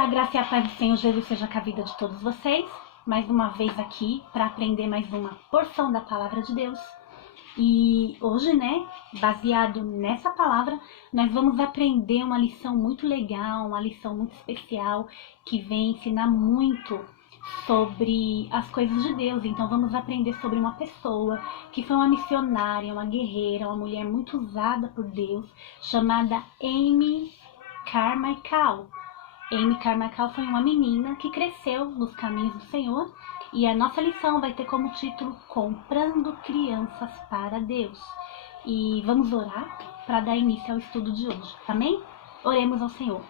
A graça e a paz do Senhor Jesus seja com a vida de todos vocês. Mais uma vez aqui para aprender mais uma porção da palavra de Deus. E hoje, baseado nessa palavra, nós vamos aprender uma lição muito legal, uma lição muito especial, que vem ensinar muito sobre as coisas de Deus. Então vamos aprender sobre uma pessoa que foi uma missionária, uma guerreira, uma mulher muito usada por Deus, chamada Amy Carmichael. Amy Carmichael foi uma menina que cresceu nos caminhos do Senhor, e a nossa lição vai ter como título Comprando Crianças para Deus. E vamos orar para dar início ao estudo de hoje, amém? Oremos ao Senhor.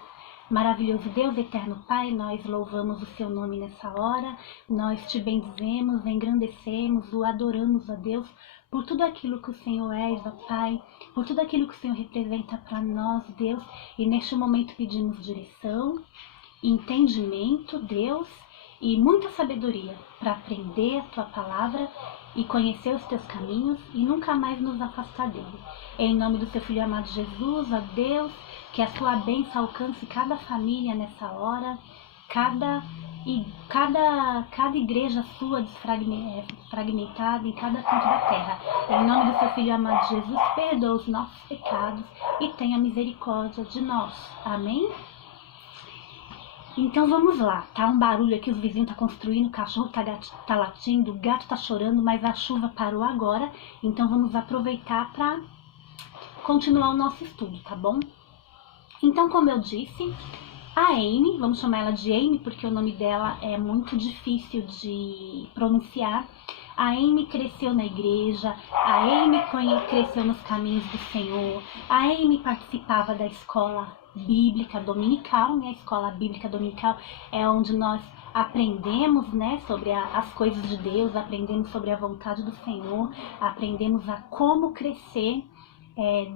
Maravilhoso Deus, eterno Pai, nós louvamos o seu nome nessa hora, nós te bendizemos, engrandecemos, o adoramos a Deus por tudo aquilo que o Senhor é, ó Pai, por tudo aquilo que o Senhor representa para nós, Deus, e neste momento pedimos direção, entendimento, Deus, e muita sabedoria para aprender a Tua palavra e conhecer os Teus caminhos e nunca mais nos afastar dele. Em nome do Seu Filho amado Jesus, ó Deus, que a Sua bênção alcance cada família nessa hora, cada igreja Sua fragmentada em cada canto da terra. Em nome do Seu Filho amado Jesus, perdoa os nossos pecados e tenha misericórdia de nós. Amém? Então vamos lá, tá um barulho aqui, os vizinhos estão construindo, o cachorro tá latindo, o gato tá chorando, mas a chuva parou agora, então vamos aproveitar para continuar o nosso estudo, tá bom? Então, como eu disse, a Amy, vamos chamar ela de Amy porque o nome dela é muito difícil de pronunciar. A Amy cresceu na igreja, a Amy cresceu nos caminhos do Senhor, a Amy participava da escola bíblica dominical, A escola bíblica dominical é onde nós aprendemos, sobre as coisas de Deus, aprendemos sobre a vontade do Senhor, aprendemos a como crescer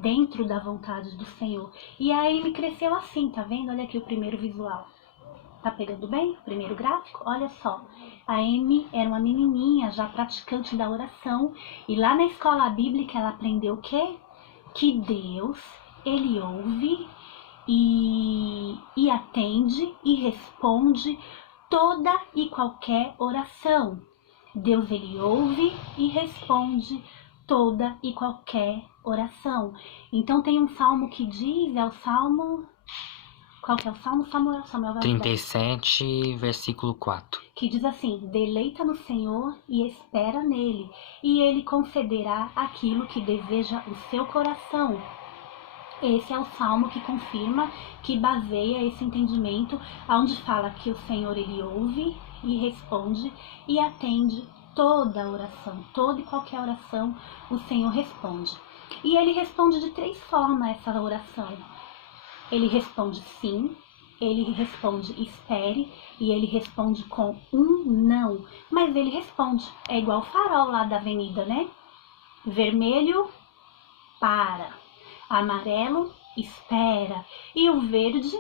dentro da vontade do Senhor. E a Amy cresceu assim, tá vendo? Olha aqui o primeiro visual. Tá pegando bem? O primeiro gráfico? Olha só. A Amy era uma menininha já praticante da oração. E lá na escola bíblica ela aprendeu o quê? Que Deus, Ele ouve e atende e responde toda e qualquer oração. Deus, Ele ouve e responde toda e qualquer oração. Então tem um salmo que diz, é o salmo... Qual que é o salmo, Samuel? 37, versículo 4. Que diz assim: deleita no Senhor e espera nele, e ele concederá aquilo que deseja o seu coração. Esse é o salmo que confirma, que baseia esse entendimento, onde fala que o Senhor, Ele ouve e responde e atende toda oração, toda e qualquer oração, o Senhor responde. E Ele responde de 3 formas essa oração. Ele responde sim, Ele responde espere e Ele responde com um não. Mas Ele responde, é igual o farol lá da avenida, Vermelho, para. Amarelo, espera. E o verde,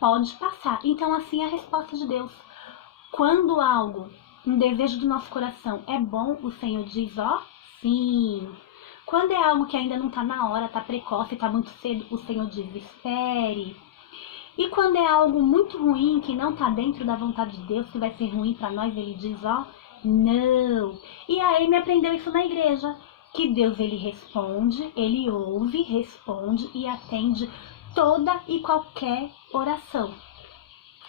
pode passar. Então assim é a resposta de Deus. Quando algo, um desejo do nosso coração é bom, o Senhor diz, sim. Quando é algo que ainda não está na hora, está precoce, está muito cedo, o Senhor diz, espere. E quando é algo muito ruim, que não está dentro da vontade de Deus, que vai ser ruim para nós, Ele diz, não. E aí me aprendeu isso na igreja, que Deus, Ele responde, Ele ouve, responde e atende toda e qualquer oração.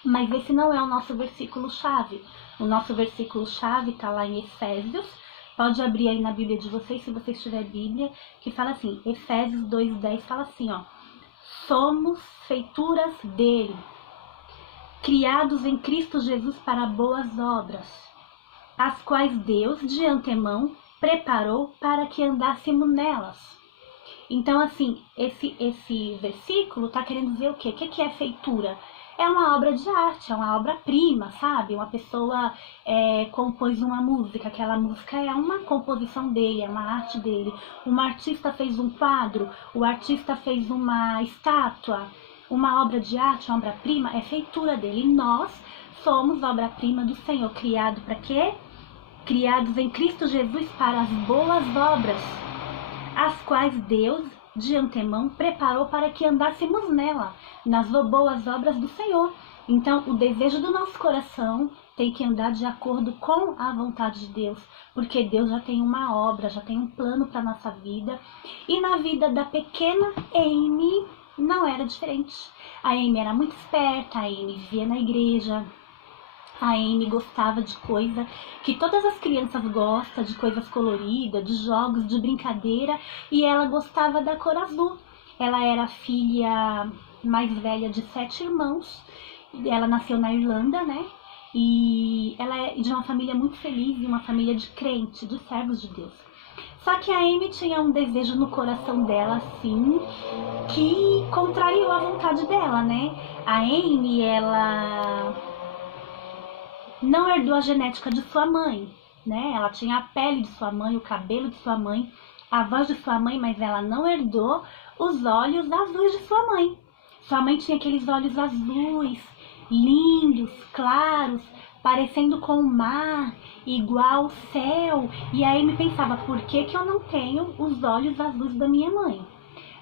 Mas esse não é o nosso versículo-chave. O nosso versículo-chave está lá em Efésios. Pode abrir aí na Bíblia de vocês, se vocês tiverem Bíblia, que fala assim, Efésios 2:10 fala assim, somos feituras dele, criados em Cristo Jesus para boas obras, as quais Deus, de antemão, preparou para que andássemos nelas. Então, assim, esse versículo está querendo dizer o quê? O que é feitura? É uma obra de arte, é uma obra-prima, sabe? Uma pessoa compôs uma música, aquela música é uma composição dele, é uma arte dele. Um artista fez um quadro, o artista fez uma estátua, uma obra de arte, uma obra-prima, é feitura dele. E nós somos obra-prima do Senhor, criado para quê? Criados em Cristo Jesus para as boas obras, as quais Deus, de antemão preparou para que andássemos nela, nas boas obras do Senhor. Então, o desejo do nosso coração tem que andar de acordo com a vontade de Deus, porque Deus já tem uma obra, já tem um plano para a nossa vida. E na vida da pequena Amy não era diferente. A Amy era muito esperta, a Amy vivia na igreja, a Amy gostava de coisa que todas as crianças gostam, de coisas coloridas, de jogos, de brincadeira, e ela gostava da cor azul. Ela era filha mais velha de 7 irmãos, ela nasceu na Irlanda, né? E ela é de uma família muito feliz, de uma família de crente, de servos de Deus. Só que a Amy tinha um desejo no coração dela, assim, que contrariou a vontade dela, né? A Amy, ela não herdou a genética de sua mãe, né? Ela tinha a pele de sua mãe, o cabelo de sua mãe, a voz de sua mãe, mas ela não herdou os olhos azuis de sua mãe. Sua mãe tinha aqueles olhos azuis, lindos, claros, parecendo com o mar, igual o céu. E a Amy pensava, por que eu não tenho os olhos azuis da minha mãe?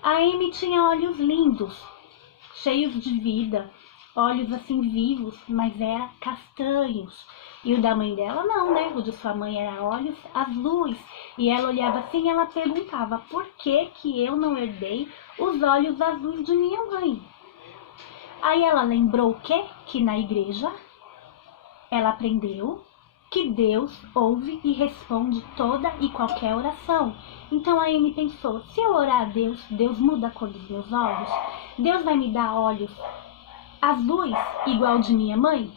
A Amy tinha olhos lindos, cheios de vida, olhos assim vivos, mas eram castanhos. E o da mãe dela não, né? O de sua mãe era olhos azuis. E ela olhava assim e ela perguntava, por que eu não herdei os olhos azuis de minha mãe? Aí ela lembrou o quê? Que na igreja ela aprendeu que Deus ouve e responde toda e qualquer oração. Então a Amy pensou, se eu orar a Deus, Deus muda a cor dos meus olhos? Deus vai me dar olhos azuis igual de minha mãe?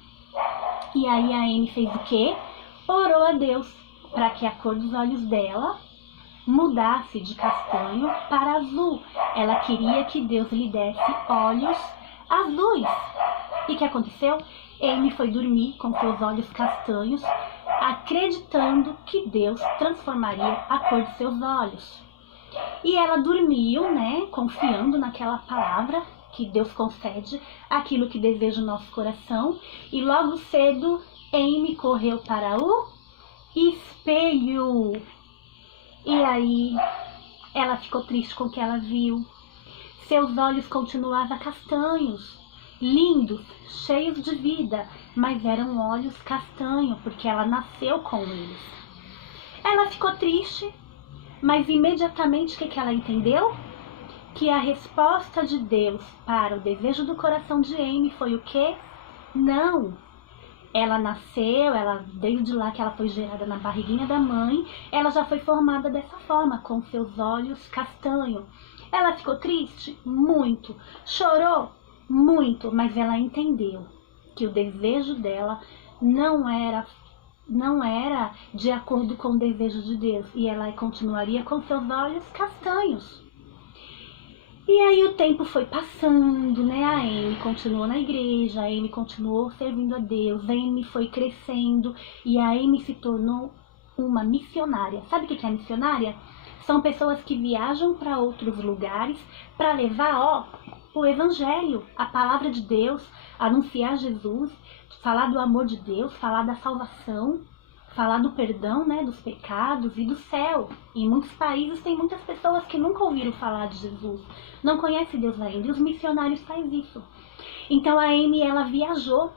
E aí a Amy fez o quê? Orou a Deus para que a cor dos olhos dela mudasse de castanho para azul. Ela queria que Deus lhe desse olhos azuis. E o que aconteceu? Amy foi dormir com seus olhos castanhos, acreditando que Deus transformaria a cor de seus olhos. E ela dormiu, né, confiando naquela palavra que Deus concede, aquilo que deseja o nosso coração. E logo cedo, Amy correu para o espelho. E aí, ela ficou triste com o que ela viu. Seus olhos continuavam castanhos, lindos, cheios de vida, mas eram olhos castanhos, porque ela nasceu com eles. Ela ficou triste, mas imediatamente o que ela entendeu? Que a resposta de Deus para o desejo do coração de Amy foi o quê? Não. Ela nasceu, desde lá que ela foi gerada na barriguinha da mãe, ela já foi formada dessa forma, com seus olhos castanhos. Ela ficou triste? Muito. Chorou? Muito. Mas ela entendeu que o desejo dela não era de acordo com o desejo de Deus. E ela continuaria com seus olhos castanhos. E aí o tempo foi passando, né? A Amy continuou na igreja, a Amy continuou servindo a Deus, a Amy foi crescendo e a Amy se tornou uma missionária. Sabe o que é missionária? São pessoas que viajam para outros lugares para levar, o evangelho, a palavra de Deus, anunciar Jesus, falar do amor de Deus, falar da salvação, falar do perdão, né, dos pecados e do céu. Em muitos países tem muitas pessoas que nunca ouviram falar de Jesus, não conhecem Deus ainda, e os missionários fazem isso. Então a Amy, ela viajou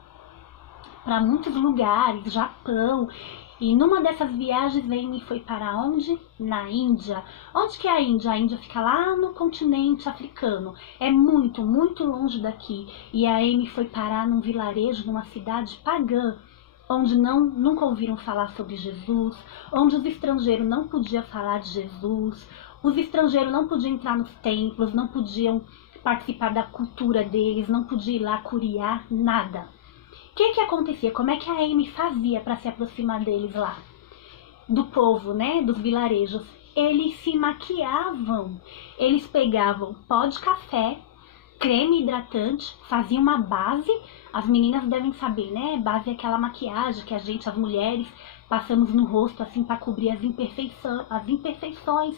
para muitos lugares, Japão, e numa dessas viagens a Amy foi para onde? Na Índia. Onde que é a Índia? A Índia fica lá no continente africano, é muito, muito longe daqui. E a Amy foi parar num vilarejo, numa cidade pagã, onde nunca ouviram falar sobre Jesus, onde os estrangeiros não podiam falar de Jesus, os estrangeiros não podiam entrar nos templos, não podiam participar da cultura deles, não podiam ir lá curiar, nada. O que acontecia? Como é que a Amy fazia para se aproximar deles lá? Do povo, né? Dos vilarejos. Eles se maquiavam, eles pegavam pó de café, creme hidratante, faziam uma base. As meninas devem saber, né? Base é aquela maquiagem que as mulheres, passamos no rosto assim para cobrir as imperfeições.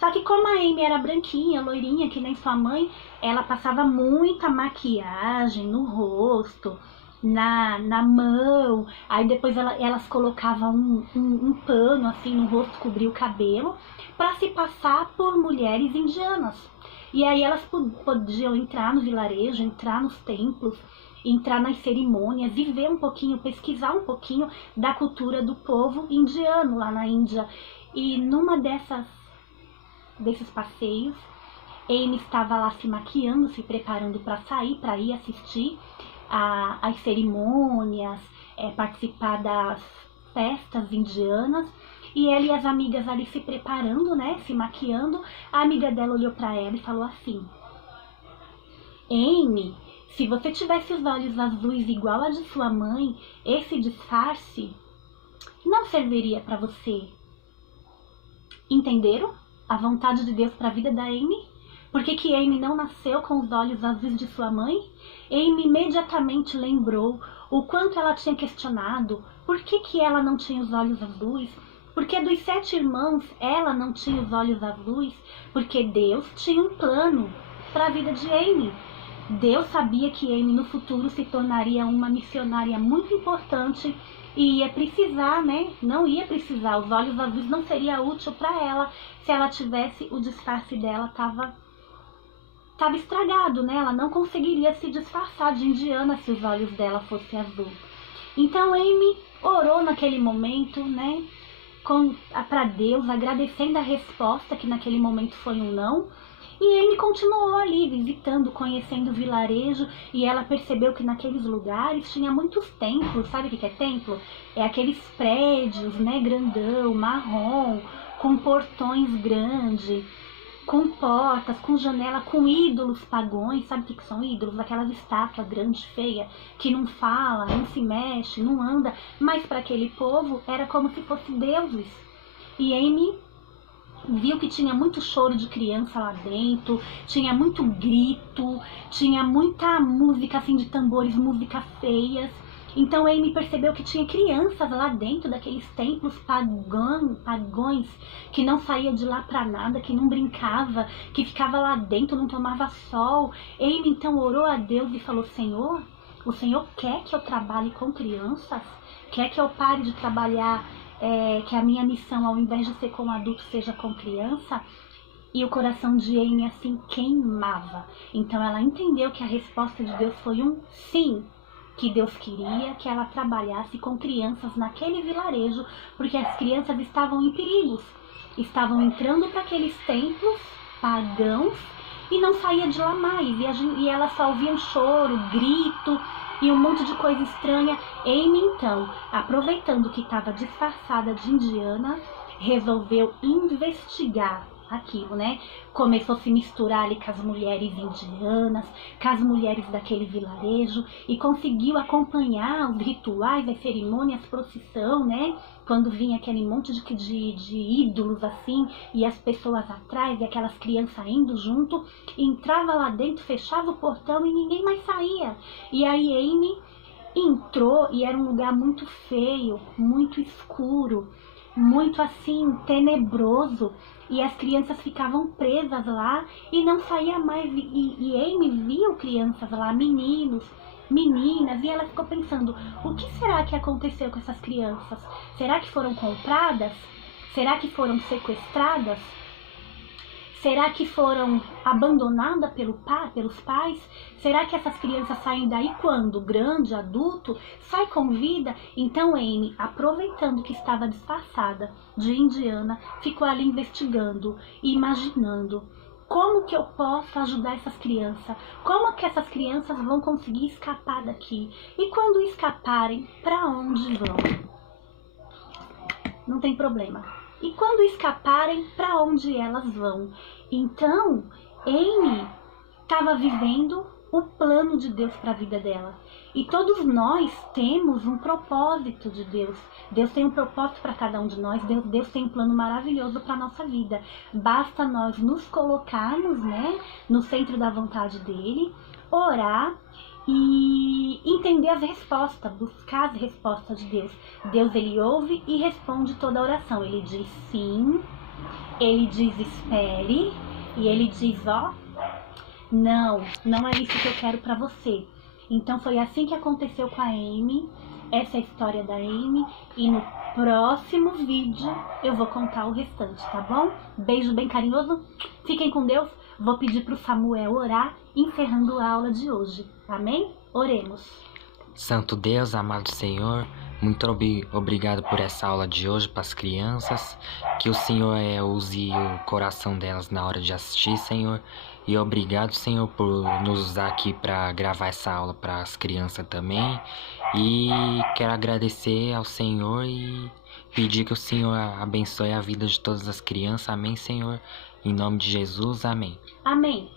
Só que como a Amy era branquinha, loirinha, que nem sua mãe, ela passava muita maquiagem no rosto, na mão, aí depois elas colocavam um pano assim no rosto, cobrir o cabelo, para se passar por mulheres indianas. E aí elas podiam entrar no vilarejo, entrar nos templos, entrar nas cerimônias e ver um pouquinho, pesquisar um pouquinho da cultura do povo indiano lá na Índia. E numa desses passeios, Amy estava lá se maquiando, se preparando para sair, para ir assistir as cerimônias, participar das festas indianas. E ela e as amigas ali se preparando, né, se maquiando. A amiga dela olhou para ela e falou assim: Amy, se você tivesse os olhos azuis igual a de sua mãe, esse disfarce não serviria para você. Entenderam a vontade de Deus para a vida da Amy? Por que Amy não nasceu com os olhos azuis de sua mãe? Amy imediatamente lembrou o quanto ela tinha questionado por que ela não tinha os olhos azuis. Porque dos 7 irmãos ela não tinha os olhos azuis, porque Deus tinha um plano para a vida de Amy. Deus sabia que Amy no futuro se tornaria uma missionária muito importante e ia precisar, né? Não ia precisar, os olhos azuis não seria útil para ela se ela tivesse, o disfarce dela tava estragado, né? Ela não conseguiria se disfarçar de indiana se os olhos dela fossem azul. Então Amy orou naquele momento, né? Para Deus, agradecendo a resposta, que naquele momento foi um não. E Amy continuou ali, visitando, conhecendo o vilarejo, e ela percebeu que naqueles lugares tinha muitos templos. Sabe o que é templo? É aqueles prédios, né, grandão, marrom, com portões grandes, com portas, com janela, com ídolos pagões. Sabe o que são ídolos? Aquelas estátuas grandes, feias, que não fala, não se mexe, não anda, mas para aquele povo era como se fossem deuses. E Amy viu que tinha muito choro de criança lá dentro, tinha muito grito, tinha muita música assim de tambores, músicas feias. Então Amy percebeu que tinha crianças lá dentro daqueles templos pagões, que não saía de lá pra nada, que não brincava, que ficava lá dentro, não tomava sol. Amy então orou a Deus e falou: Senhor, o Senhor quer que eu trabalhe com crianças? Quer que eu pare de trabalhar, que a minha missão, ao invés de ser com adulto, seja com criança? E o coração de Amy assim queimava. Então ela entendeu que a resposta de Deus foi um sim, que Deus queria que ela trabalhasse com crianças naquele vilarejo, porque as crianças estavam em perigos, estavam entrando para aqueles templos pagãos e não saía de lá mais, e elas só ouviam choro, grito e um monte de coisa estranha. Amy então, aproveitando que estava disfarçada de indiana, resolveu investigar aquilo, né? Começou a se misturar ali com as mulheres indianas, com as mulheres daquele vilarejo, e conseguiu acompanhar os rituais, as cerimônias, a procissão, né? Quando vinha aquele monte de ídolos assim, e as pessoas atrás, e aquelas crianças indo junto, entrava lá dentro, fechava o portão e ninguém mais saía. E aí Amy entrou e era um lugar muito feio, muito escuro, muito assim tenebroso, e as crianças ficavam presas lá e não saía mais. E Amy viu crianças lá, meninos, meninas, e ela ficou pensando: o que será que aconteceu com essas crianças? Será que foram compradas? Será que foram sequestradas? Será que foram abandonadas pelos pais? Será que essas crianças saem daí quando? Grande, adulto, sai com vida? Então Amy, aproveitando que estava disfarçada de indiana, ficou ali investigando e imaginando: como que eu posso ajudar essas crianças? Como que essas crianças vão conseguir escapar daqui? E quando escaparem, para onde vão? Não tem problema. E quando escaparem, para onde elas vão? Então, Amy estava vivendo o plano de Deus para a vida dela. E todos nós temos um propósito de Deus. Deus tem um propósito para cada um de nós. Deus tem um plano maravilhoso para a nossa vida. Basta nós nos colocarmos, né, no centro da vontade dele, orar e entender as respostas, buscar as respostas de Deus. Deus, ele ouve e responde toda a oração. Ele diz sim, ele diz espere, e ele diz: ó, não é isso que eu quero para você. Então foi assim que aconteceu com a Amy. Essa é a história da Amy. E no próximo vídeo eu vou contar o restante, tá bom? Beijo bem carinhoso. Fiquem com Deus. Vou pedir para o Samuel orar, encerrando a aula de hoje. Amém? Oremos. Santo Deus, amado Senhor, muito obrigado por essa aula de hoje para as crianças. Que o Senhor use o coração delas na hora de assistir, Senhor. E obrigado, Senhor, por nos usar aqui para gravar essa aula para as crianças também. E quero agradecer ao Senhor e pedir que o Senhor abençoe a vida de todas as crianças. Amém, Senhor? Em nome de Jesus, amém. Amém.